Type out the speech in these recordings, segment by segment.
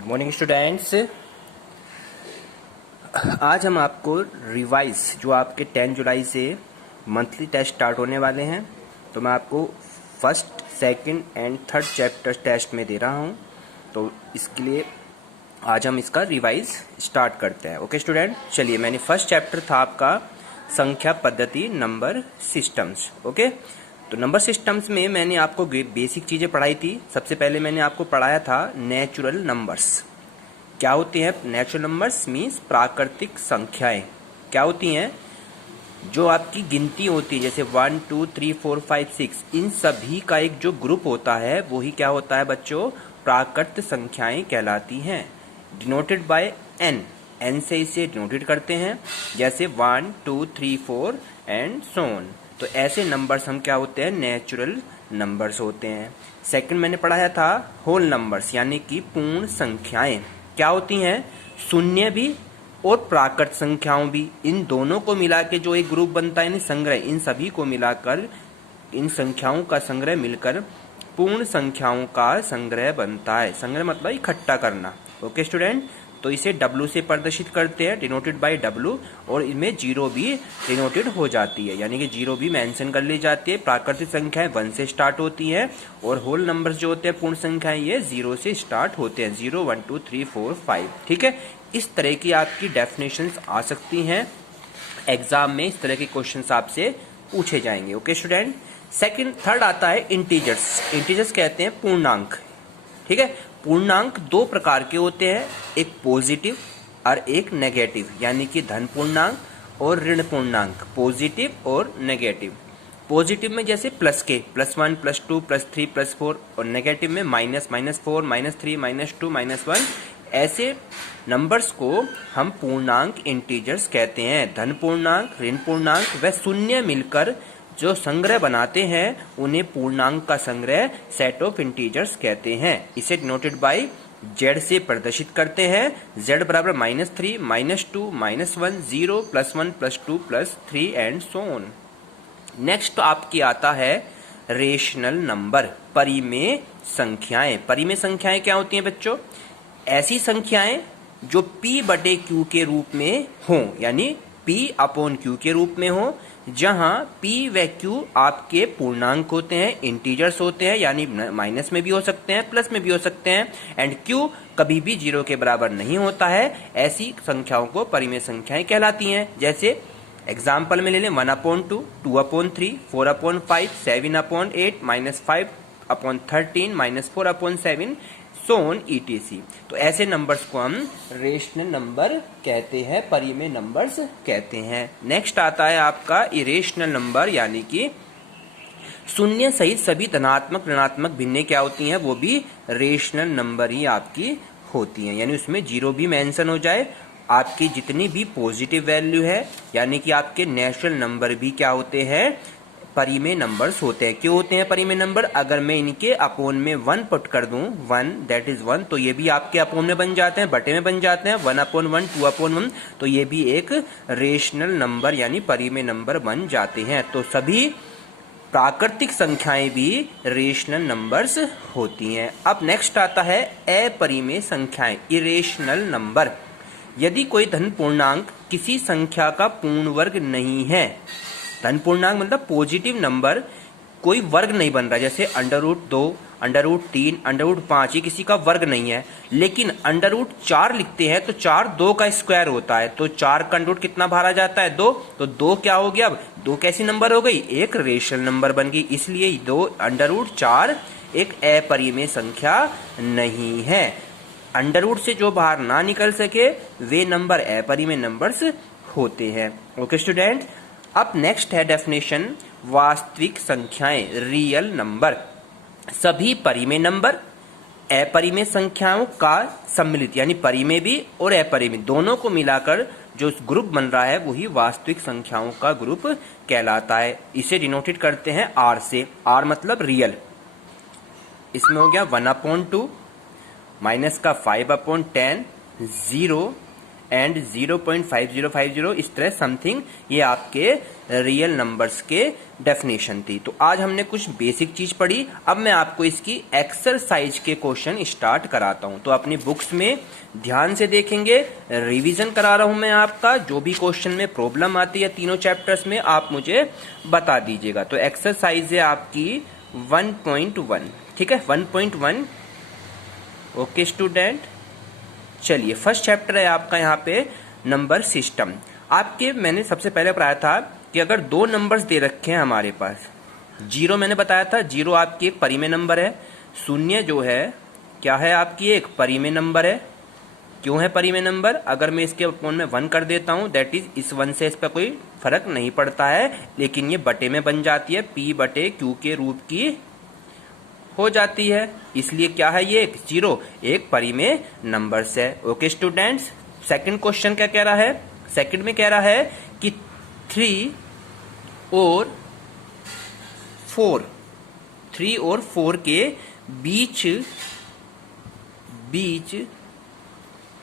Good morning students. आज हम आपको रिवाइज जो आपके 10 जुलाई से मंथली टेस्ट स्टार्ट होने वाले हैं, तो मैं आपको first, second and third chapter test में दे रहा हूं। तो इसके लिए आज हम इसका रिवाइज स्टार्ट करते हैं। ओके स्टूडेंट, चलिए। मैंने फर्स्ट चैप्टर था आपका संख्या पद्धति नंबर सिस्टम्स। ओके, तो नंबर सिस्टम्स में मैंने आपको बेसिक चीजें पढ़ाई थी। सबसे पहले मैंने आपको पढ़ाया था नेचुरल नंबर्स। क्या होती हैं नेचुरल नंबर्स? मीन्स प्राकृतिक संख्याएं। क्या होती हैं? जो आपकी गिनती होती है, जैसे 1 2 3 4 5 6, इन सभी का एक जो ग्रुप होता है वही क्या होता है बच्चों? प्राकृत संख्याएं कहलाती हैं, डिनोटेड बाय एन। एन से इसे डिनोटेड करते हैं, जैसे 1 2 3 4 एंड सो ऑन। तो ऐसे नंबर्स हम क्या होते हैं? नेचुरल नंबर्स होते हैं। सेकंड मैंने पढ़ाया था होल नंबर्स, यानी कि पूर्ण संख्याएं। क्या होती हैं? शून्य भी और प्राकृत संख्याओं भी, इन दोनों को मिला के जो एक ग्रुप बनता है, यानी संग्रह, इन सभी को मिलाकर, इन संख्याओं का संग्रह मिलकर पूर्ण संख्याओं का संग्रह बनता है। संग्रह मतलब इकट्ठा करना। ओके स्टूडेंट, तो इसे W से प्रदर्शित करते हैं, डिनोटेड बाय W, और इनमें जीरो भी डिनोटेड हो जाती है, यानी कि जीरो भी मेंशन कर ली जाती है। प्राकृतिक संख्याएं 1 से स्टार्ट होती हैं और होल नंबर्स जो होते हैं पूर्ण संख्याएं, ये 0 से स्टार्ट होते हैं। 0 1 2 3 4 5। ठीक है, इस तरह की आपकी डेफिनेशंस आ सकती हैं एग्जाम में। इस तरह के क्वेश्चंस आपसे पूछे जाएंगे। ओके स्टूडेंट, सेकंड थर्ड आता है इंटीजर्स। इंटीजर्स कहते हैं पूर्णांक। ठीक है, पूर्णांक दो प्रकार के होते हैं, एक पॉजिटिव और एक नेगेटिव, यानी कि धन पूर्णांक और ऋण पूर्णांक, पॉजिटिव और नेगेटिव। पॉजिटिव में जैसे प्लस के, +1 +2 +3 +4, और नेगेटिव में -, -4 -3 -2 -1। ऐसे नंबर्स को हम पूर्णांक इंटीजर्स कहते हैं। धन पूर्णांक, ऋण पूर्णांक व शून्य मिलकर जो संग्रह बनाते हैं उन्हें पूर्णांक का संग्रह, सेट ऑफ इंटीजर्स कहते हैं। इसे डिनोटेड बाय Z से प्रदर्शित करते हैं। Z बराबर -3 -2 -1 0 +1 +2 +3 एंड सो ऑन। नेक्स्ट आपकी आता है रेशनल नंबर, परिमेय संख्याएं। परिमेय संख्याएं क्या होती हैं बच्चों? ऐसी संख्याएं जो P/Q के रूप में हों, यानी P/Q के रूप में हो, जहां P व Q आपके पूर्णांक होते हैं, इंटीजर्स होते हैं, यानी माइनस में भी हो सकते हैं, प्लस में भी हो सकते हैं, एंड Q कभी भी 0 के बराबर नहीं होता है। ऐसी संख्याओं को परिमेय संख्याएं कहलाती हैं। जैसे एग्जाम्पल में ले लें 1/2, 2/3, 4/5, 7/8, -5/13, -4/7, सोन ETC। तो ऐसे नंबर्स को हम रेशनल नंबर कहते हैं, परिमेय नंबर्स कहते हैं। नेक्स्ट आता है आपका इरेशनल नंबर, यानी कि शून्य सहित सभी धनात्मक ऋणात्मक भिन्नें क्या होती हैं? वो भी रेशनल नंबर ही आपकी होती हैं, यानी उसमें जीरो भी मेंशन हो जाए। आपकी जितनी भी पॉजिटिव वैल्यू है, यानी कि आपके नेचुरल नंबर भी क्या होते हैं? परिमेय नंबर्स होते हैं। क्यों होते हैं परिमेय नंबर? अगर मैं इनके अपोन में 1 पुट कर दूं, 1 दैट इज 1, तो ये भी आपके अपोन में बन जाते हैं, बटे में बन जाते हैं। 1/1, 2/1, तो ये भी एक रेशनल नंबर यानी परिमेय नंबर बन जाते हैं। तो सभी प्राकृतिक संख्याएं भी रेशनल नंबर्स होती हैं। अब नेक्स्ट आता है अपरिमेय संख्याएं, इरेशनल नंबर। यदि कोई धन पूर्णांक किसी संख्या का पूर्ण वर्ग नहीं है, धन पूर्णांक मतलब पॉजिटिव नंबर कोई वर्ग नहीं बन रहा, जैसे √2, √3, √5, ये किसी का वर्ग नहीं है, लेकिन √4 लिखते हैं तो 4 2 का स्क्वायर होता है, तो 4 का √ कितना बाहर आ जाता है? 2। तो 2 क्या हो गया? अब 2 कैसी नंबर हो गई? एक रेशनल नंबर बन गई। इसलिए 2 √4 एक अपरिमेय संख्या नहीं है। √ से जो बाहर ना निकल सके वे नंबर अपरिमेय नंबर्स होते हैं। ओके स्टूडेंट, अब नेक्स्ट है डेफिनेशन वास्तविक संख्याएं, रियल नंबर। सभी परिमेय नंबर अपरिमेय संख्याओं का सम्मिलित, यानी परिमेय भी और अपरिमेय दोनों को मिलाकर जो ग्रुप बन रहा है वही वास्तविक संख्याओं का ग्रुप कहलाता है। इसे डिनोटेड करते हैं R से। R मतलब रियल। इसमें हो गया 1/2, -5/10, 0 एंड 0.5050 इस तरह समथिंग, ये आपके रियल नंबर्स के डेफिनेशन थी। तो आज हमने कुछ बेसिक चीज पढ़ी। अब मैं आपको इसकी एक्सरसाइज के क्वेश्चन स्टार्ट कराता हूं। तो अपनी बुक्स में ध्यान से देखेंगे, रिवीजन करा रहा हूं मैं आपका। जो भी क्वेश्चन में प्रॉब्लम आती है तीनों चैप्टर्स में आप मुझे बता दीजिएगा। तो एक्सरसाइज है आपकी 1.1, ठीक है, 1.1। ओके स्टूडेंट, चलिए फर्स्ट चैप्टर है आपका यहाँ पे नंबर सिस्टम। आपके मैंने सबसे पहले पढ़ाया था कि अगर दो नंबर्स दे रखे हैं हमारे पास, जीरो मैंने बताया था, जीरो आपकी एक परिमेय नंबर है, शून्य जो है क्या है आपकी एक परिमेय नंबर है। क्यों है परिमेय नंबर? अगर मैं इसके अपॉन में 1 कर देता हूं, दैट इज इस 1 से इस पर कोई फर्क नहीं पड़ता है, लेकिन ये बटे में बन जाती है, P बटे Q के रूप की हो जाती है, इसलिए क्या है ये एक जीरो, एक परिमेय नंबर है। ओके स्टूडेंट्स, सेकंड क्वेश्चन क्या कह रहा है? सेकंड में कह रहा है कि 3 और 4 के बीच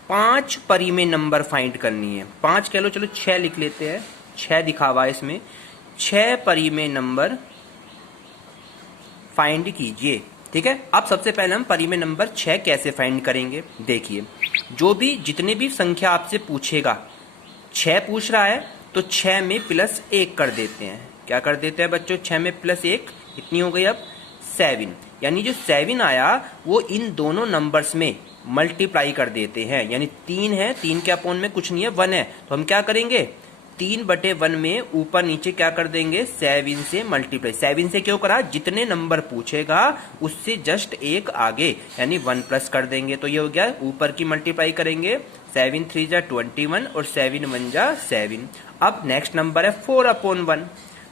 5 परिमेय नंबर फाइंड करनी है। 5 कह लो, चलो 6 लिख लेते हैं, 6 दिखा हुआ है इसमें। 6 परिमेय नंबर फाइंड कीजिए, ठीक है। अब सबसे पहले हम परिमेय नंबर 6 कैसे फाइंड करेंगे, देखिए। जो भी जितने भी संख्या आपसे पूछेगा, 6 पूछ रहा है तो 6 में +1 कर देते हैं। क्या कर देते हैं बच्चों? 6 में +1 कितनी हो गई अब? 7। यानी जो 7 आया वो इन दोनों नंबर्स में मल्टीप्लाई कर देते हैं। यानी 3 है, 3 के अपॉन में कुछ नहीं है, 1 है, तो हम क्या करेंगे? 3/1 में ऊपर नीचे क्या कर देंगे? 7 से मल्टीप्लाई। 7 से क्यों करा? जितने नंबर पूछेगा उससे जस्ट एक आगे, यानी 1 प्लस कर देंगे। तो ये हो गया, ऊपर की मल्टीप्लाई करेंगे, 7 3 जा 21 और 7 1 जा 7। अब नेक्स्ट नंबर है 4/1,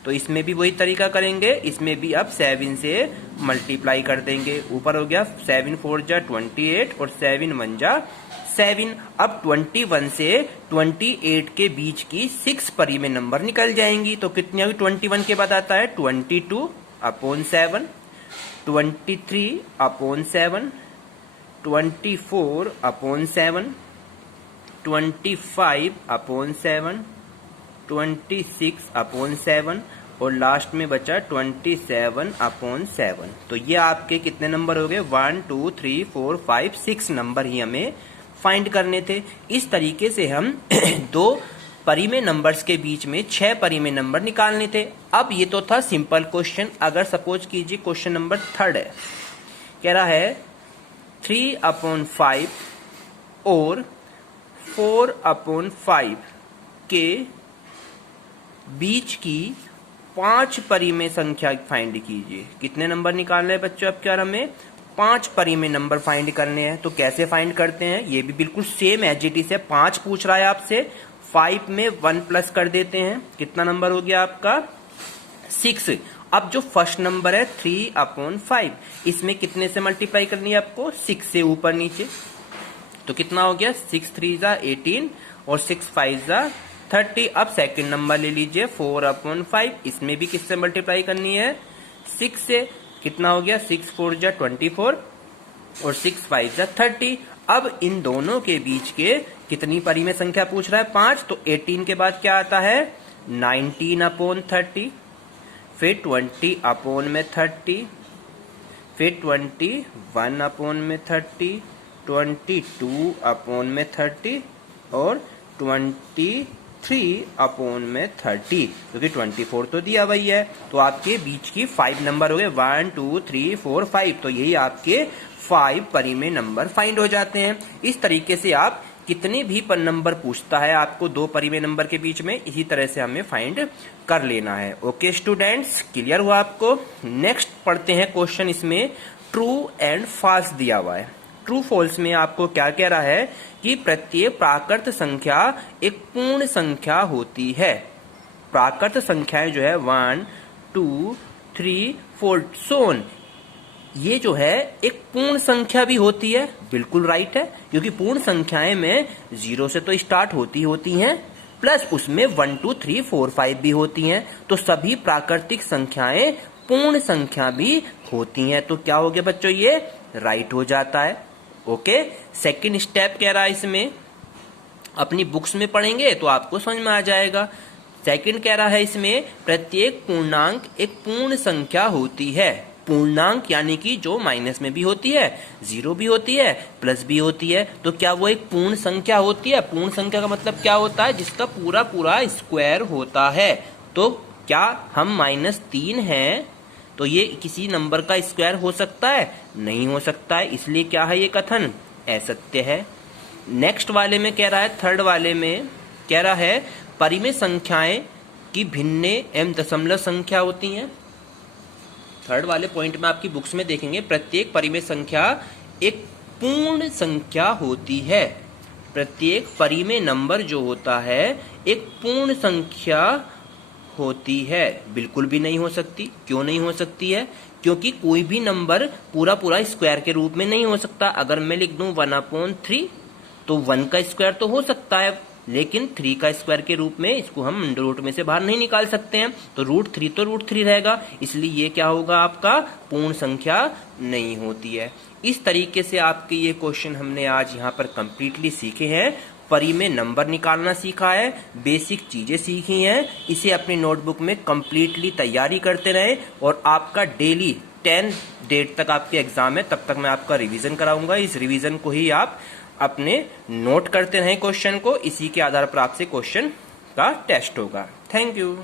तो इसमें भी वही तरीका करेंगे, इसमें भी अब 7 से मल्टीप्लाई कर देंगे। ऊपर हो गया 7 4 जा 28 और 7 1 जा 7। अब 21 से 28 के बीच की 6 परिमेय नंबर निकल जाएंगी। तो कितनी होगी? 21 के बाद आता है 22/7, 23/7, 24/7, 25/7, 26/7 और लास्ट में बचा 27/7। तो ये आपके कितने नंबर हो गए? 1 2 3 4 5 6 नंबर ही हमें फाइंड करने थे। इस तरीके से हम दो परिमेय नंबर्स के बीच में 6 परिमेय नंबर निकालने थे। अब ये तो था सिंपल क्वेश्चन। अगर सपोज कीजिए क्वेश्चन नंबर 3 है, कह रहा है 3/5 और 4/5 के बीच की 5 परिमेय संख्या फाइंड कीजिए। कितने नंबर निकालने हैं बच्चों? अब क्या हमें 5 परिमेय नंबर फाइंड करने हैं। तो कैसे फाइंड करते हैं? ये भी बिल्कुल सेम एज इट इज है। 5 पूछ रहा है आपसे, 5 में 1 प्लस कर देते हैं। कितना नंबर हो गया आपका? 6। अब जो फर्स्ट नंबर है 3/5, इसमें कितने से मल्टीप्लाई करनी है आपको? 6 से ऊपर नीचे। तो कितना हो गया? 6 3 जा 18 और 6 5 जा 30। अब सेकंड नंबर ले लीजिए 4/5, इसमें भी किससे मल्टीप्लाई करनी है? 6 से। कितना हो गया? 6 4 जा 24 और 6 5 जा 30। अब इन दोनों के बीच के कितनी परिमेय संख्या पूछ रहा है? 5। तो 18 के बाद क्या आता है? 19/30, फिर 20/30, फिर 21/30, 22/30 और 23/30, क्योंकि 24 तो दिया वही है। तो आपके बीच की 5 नंबर हो गए, 1 2 3 4 5। तो यही आपके 5 परिमेय नंबर फाइंड हो जाते हैं। इस तरीके से आप कितने भी पर नंबर पूछता है आपको 2 परिमेय नंबर के बीच में, इसी तरह से हमें फाइंड कर लेना है। ओके स्टूडेंट्स, क्लियर हुआ आपको? नेक्स्ट पढ़ते हैं क्वेश्चन। इसमें ट्रू एंड फॉल्स दिया हुआ है। ट्रू फॉल्स में आपको क्या कह रहा है कि प्रत्येक प्राकृत संख्या एक पूर्ण संख्या होती है। प्राकृत संख्याएं जो है 1 2 3 4 सोन, ये जो है एक पूर्ण संख्या भी होती है। बिल्कुल राइट है, क्योंकि पूर्ण संख्याएं में 0 से तो स्टार्ट होती हैं, प्लस उसमें 1 2 3 4 5 भी होती हैं। तो सभी प्राकृतिक संख्याएं पूर्ण संख्या भी होती हैं। तो क्या हो गया बच्चों? ये राइट हो जाता है। ओके, सेकंड स्टेप कह रहा है इसमें अपनी बुक्स में पढ़ेंगे तो आपको समझ में आ जाएगा। सेकंड कह रहा है इसमें प्रत्येक पूर्णांक एक पूर्ण संख्या होती है। पूर्णांक यानी कि जो माइनस में भी होती है, जीरो भी होती है, प्लस भी होती है, तो क्या वो एक पूर्ण संख्या होती है? पूर्ण संख्या का मतलब क्या होता है? जिसका पूरा पूरा स्क्वायर होता है। तो क्या हम -3 हैं तो ये किसी नंबर का स्क्वायर हो सकता है? नहीं हो सकता है, इसलिए क्या है ये कथन असत्य है। नेक्स्ट वाले में कह रहा है, थर्ड वाले में कह रहा है परिमेय संख्याएं की भिन्न एवं दशमलव संख्या होती हैं। थर्ड वाले पॉइंट में आपकी बुक्स में देखेंगे प्रत्येक परिमेय संख्या एक पूर्ण संख्या होती है। प्रत्येक परिमेय नंबर जो होता है एक पूर्ण संख्या होती है। बिल्कुल भी नहीं हो सकती। क्यों नहीं हो सकती है? क्योंकि कोई भी नंबर पूरा पूरा स्क्वायर के रूप में नहीं हो सकता। अगर मैं लिख दूं 1/3 तो 1 का स्क्वायर तो हो सकता है, लेकिन 3 का स्क्वायर के रूप में इसको हम अंडर रूट में से बाहर नहीं निकाल सकते हैं। तो √3 तो √3 रहेगा, इसलिए ये क्या होगा आपका पूर्ण संख्या नहीं होती है। इस तरीके से आपके ये क्वेश्चन हमने आज यहाँ पर कंप्लीटली सीखे हैं। परिमेय नंबर निकालना सीखा है, बेसिक चीजें सीखी हैं। इसे अपनी नोटबुक में कंप्लीटली तैयारी करते रहें और आपका डेली 10 डेट तक आपके एग्जाम है, तब तक मैं आपका रिवीजन कराऊंगा। इस रिवीजन को ही आप अपने नोट करते रहें क्वेश्चन को, इसी के आधार पर आपसे क्वेश्चन का टेस्ट होगा। Thank you.